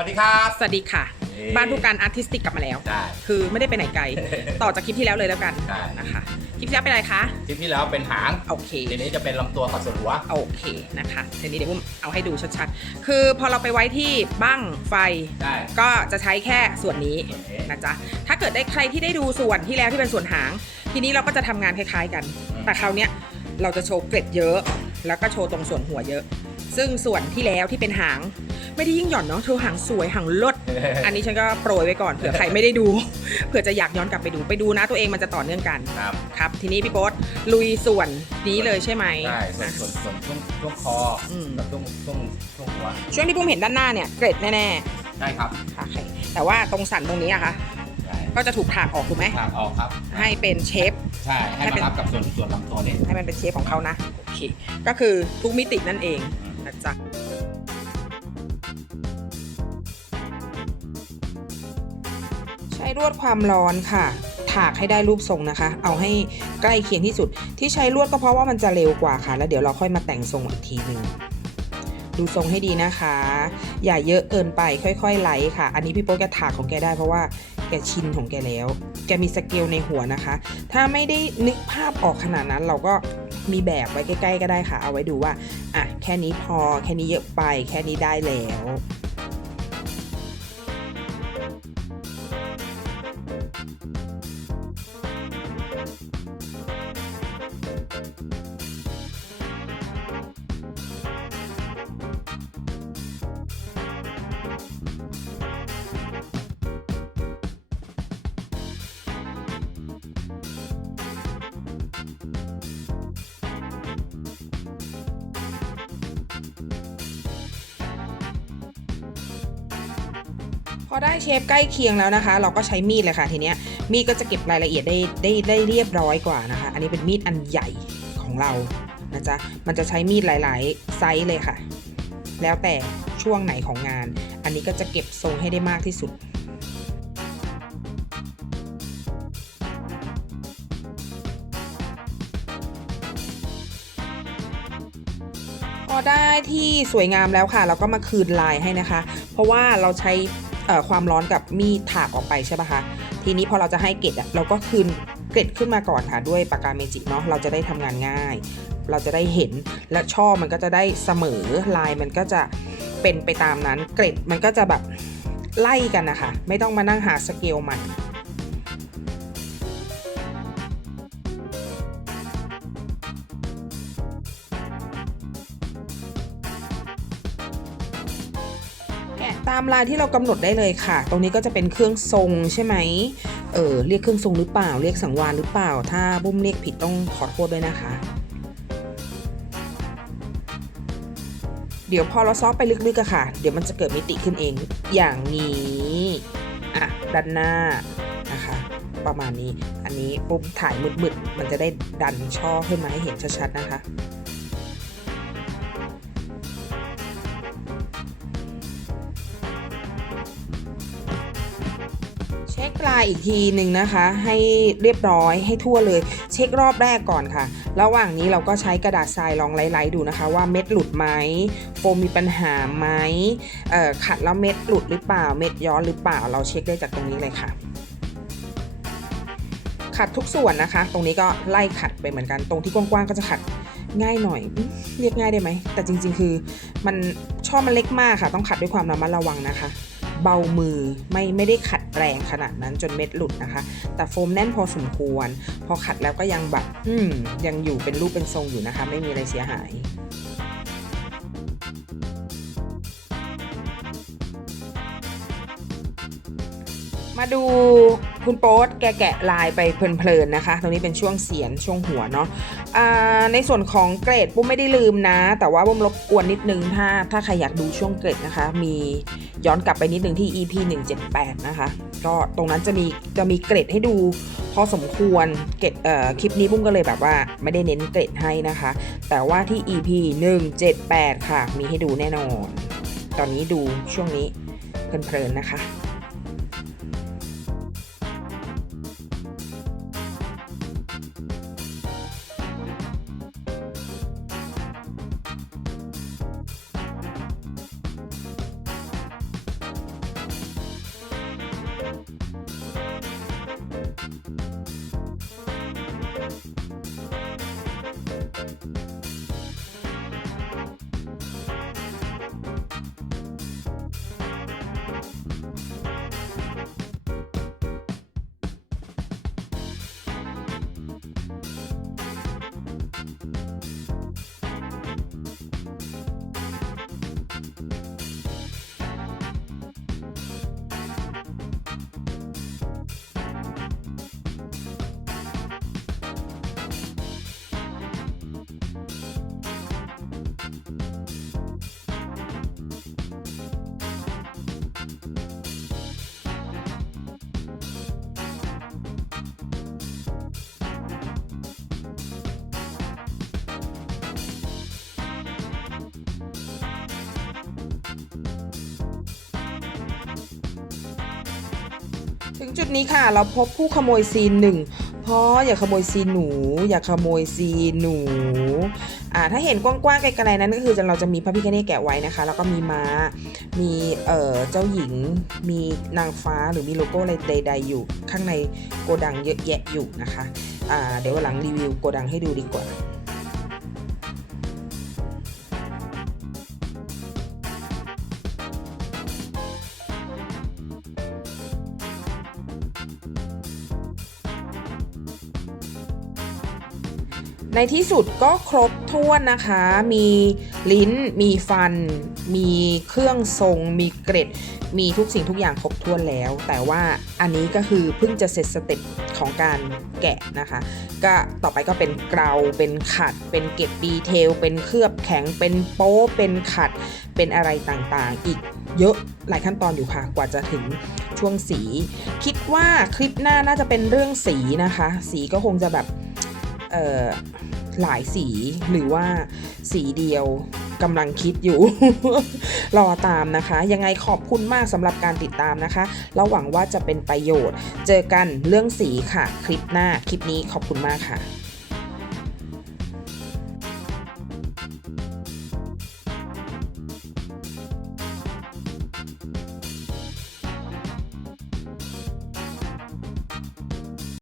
วัสดีครับ สวัสดีค่ะเย้บ้านผู้การอาร์ติสติกกลับมาแล้ว ใช่ คือไม่ได้ไปไหนไกล ต่อจากคลิปที่แล้วเลยแล้วกันใช่ นะคะ คลิปที่แล้วเป็นอะไรคะ คลิปที่แล้วเป็นหางโอเค ทีนี้จะเป็นลำตัวกับส่วนหัว โอเคนะคะเดี๋ยวนี้เดี๋ยวผมเอาให้ดูชัดๆ คือพอเราไปไว้ที่บั้งไฟได้ก็จะใช้แค่ส่วนนี้ส่วนนี้นะจ๊ะ ถ้าเกิดได้ใครที่ได้ดูส่วนที่แล้วที่เป็นส่วนหาง ทีนี้เราก็จะทำงานคล้ายๆกันแต่คราวเนี้ยเราจะโชว์เกร็ดเยอะ แล้วก็โชว์ตรงส่วนหัวเยอะ ซึ่งส่วนที่แล้วที่เป็นหาง ไม่ได้ยิ่งหย่อนเนาะเธอหางสวยหางลด อันนี้ฉันก็โปรยไว้ก่อนเผื่อใครไม่ได้ดู เผื่อจะอยากย้อนกลับไปดูไปดูนะตัวเองมันจะต่อเนื่องกันครับ ครับ ทีนี้พี่โป๊ตลุยส่วนนี้เลยใช่ไหมใช่ส่วนนะส่วนส่วนช่วงช่วงคออมกับช่วงช่วงช่วงหัวช่วงที่ปุ้มเห็นด้านหน้าเนี่ยเกร็ดแน่ใช่ครับๆค่ะโอเคแต่ว่าตรงสันตรงนี้อะคะใช่ก็จะถูกถากออกถูกไหมทางออกครับ ให้เป็นเชฟใช่ให้ให้มาเป็นรับกับส่วนส่วนลำตัวนี้ให้มันเป็นเชฟของเขานะโอเคก็คือทุกมิตินั่นเอง นะจ๊ะใช้ลวดความร้อนค่ะ ถากให้ได้รูปทรงนะคะ เอาให้ใกล้เคียงที่สุด ที่ใช้ลวดก็เพราะว่ามันจะเร็วกว่าค่ะ แล้วเดี๋ยวเราค่อยมาแต่งทรงอีกทีหนึ่งดูทรงให้ดีนะคะ อย่าเยอะเกินไปค่อยๆไล่ค่ะ อันนี้พี่โป๊กแกถากของแกได้เพราะว่าแกชินของแกแล้ว แกมีสเกลในหัวนะคะ ถ้าไม่ได้นึกภาพออกขนาดนั้นเราก็ มีแบบไว้ใกล้ ๆ ก็ได้ค่ะ เอาไว้ดูว่าอะแค่นี้พอแค่นี้เยอะไป แค่นี้ได้แล้ว พอได้เชฟใกล้เคียงแล้วนะคะ เราก็ใช้มีดเลยค่ะทีเนี้ยมีดก็จะเก็บรายละเอียดได้ได้ได้เรียบร้อยกว่านะคะ อันนี้เป็นมีดอันใหญ่ของเรานะจ๊ะมันจะใช้มีดหลาย ๆ ไซส์เลยค่ะ แล้วแต่ช่วงไหนของงาน อันนี้ก็จะเก็บทรงให้ได้มากที่สุดพอได้ที่สวยงามแล้วค่ะ เราก็มาคืนลายให้นะคะ เพราะว่าเราใช้ ความร้อนกับมีดถากออกไปใช่ปะคะทีนี้พอเราจะให้เกล็ดเราก็คืนเกล็ดขึ้นมาก่อนค่ะด้วยปากกาเมจิเนาะเราจะได้ทำงานง่าย เราจะได้เห็นและช่อมันก็จะได้เสมอลายมันก็จะเป็นไปตามนั้น เกล็ดมันก็จะแบบไล่กันนะคะไม่ต้องมานั่งหาสเกลใหม่ ตามลายที่เรากำหนดได้เลยค่ะ ตรงนี้ก็จะเป็นเครื่องทรงใช่ไหมเออเรียกเครื่องทรงหรือเปล่า เรียกสังวานหรือเปล่า ถ้าบุ้มเรียกผิดต้องขอโทษด้วยนะคะ เดี๋ยวพอเราซอฟไปลึกๆอะค่ะ เดี๋ยวมันจะเกิดมิติขึ้นเองอย่างนี้อะด้านหน้านะคะ ประมาณนี้ อันนี้ปุ๊บถ่ายมืดๆมันจะได้ดันช่อขึ้นมาให้เห็นชัดๆนะคะ อีกทีหนึ่งนะคะ ให้เรียบร้อยให้ทั่วเลย เช็ครอบแรกก่อนค่ะ ระหว่างนี้เราก็ใช้กระดาษทรายลองไล่ๆดูนะคะ ว่าเม็ดหลุดไหมโฟมมีปัญหาไหมขัดแล้วเม็ดหลุดหรือเปล่า เม็ดย้อนหรือเปล่า เราเช็คได้จากตรงนี้เลยค่ะขัดทุกส่วนนะคะ ตรงนี้ก็ไล่ขัดไปเหมือนกัน ตรงที่กว้างๆก็จะขัดง่ายหน่อย เรียกง่ายได้ไหม แต่จริง ๆ คือ มันช่อมันเล็กมากค่ะ ต้องขัดด้วยความระมัดระวังนะคะ เบามือไม่ไม่ได้ขัดแรงขนาดนั้นจนเม็ดหลุดนะคะ แต่โฟมแน่นพอสมควร พอขัดแล้วก็ยังแบบ อืมยังอยู่เป็นรูปเป็นทรงอยู่นะคะ ไม่มีอะไรเสียหาย มาดูคุณโป๊ตแกแกะลายไปเพลินๆนะคะ ตรงนี้เป็นช่วงเสียนช่วงหัวเนาะอ่าในส่วนของเกรดปุ้มไม่ได้ลืมนะ แต่ว่าปุ้มรบกวนนิดนึง ถ้าถ้าใครอยากดูช่วงเกรดนะคะ มีย้อนกลับไปนิดนึงที่ EP 178 นะคะ ก็ตรงนั้นจะมีจะมีเกรดให้ดูพอสมควรเกรดเอ่อคลิปนี้ปุ้มก็เลยแบบว่าไม่ได้เน้นเกรดให้นะคะ แต่ว่าที่ EP 178 ค่ะ มีให้ดูแน่นอน ตอนนี้ดูช่วงนี้เพลินๆนะคะ งจุดนี้ค่ะ เราพบผู้ขโมยซีนหนึ่งเพราะอย่าขโมยซีนหนู อย่าขโมยซีนหนูอ่าถ้าเห็นกว้างๆไกลๆนั้นก็คือเราจะมีพระพิฆเนศแกะไว้นะคะ แล้วก็มีม้า มีเอ่อเจ้าหญิง มีนางฟ้าหรือมีโลโก้อะไรใด ๆ อยู่ ข้างในโกดังเยอะแยะอยู่นะคะอ่าเดี๋ยววันหลังรีวิวโกดังให้ดูดีกว่า ในที่สุดก็ครบถ้วนนะคะ มีลิ้น มีฟัน มีเครื่องทรง มีเกร็ด มีทุกสิ่งทุกอย่างครบถ้วนแล้ว แต่ว่าอันนี้ก็คือเพิ่งจะเสร็จสเต็ปของการแกะนะคะ ก็ต่อไปก็เป็นเกลาเป็นขัด เป็นเก็บดีเทล เป็นเคลือบแข็ง เป็นโป๊เป็นขัด เป็นอะไรต่างๆ อีกเยอะหลายขั้นตอนอยู่ค่ะ กว่าจะถึงช่วงสี คิดว่าคลิปหน้าน่าจะเป็นเรื่องสีนะคะ สีก็คงจะแบบ หลายสีหรือว่าสีเดียวกำลังคิดอยู่ รอตามนะคะ ยังไงขอบคุณมากสำหรับการติดตามนะคะ เราหวังว่าจะเป็นประโยชน์ เจอกันเรื่องสีค่ะ คลิปหน้า คลิปนี้ขอบคุณมากค่ะ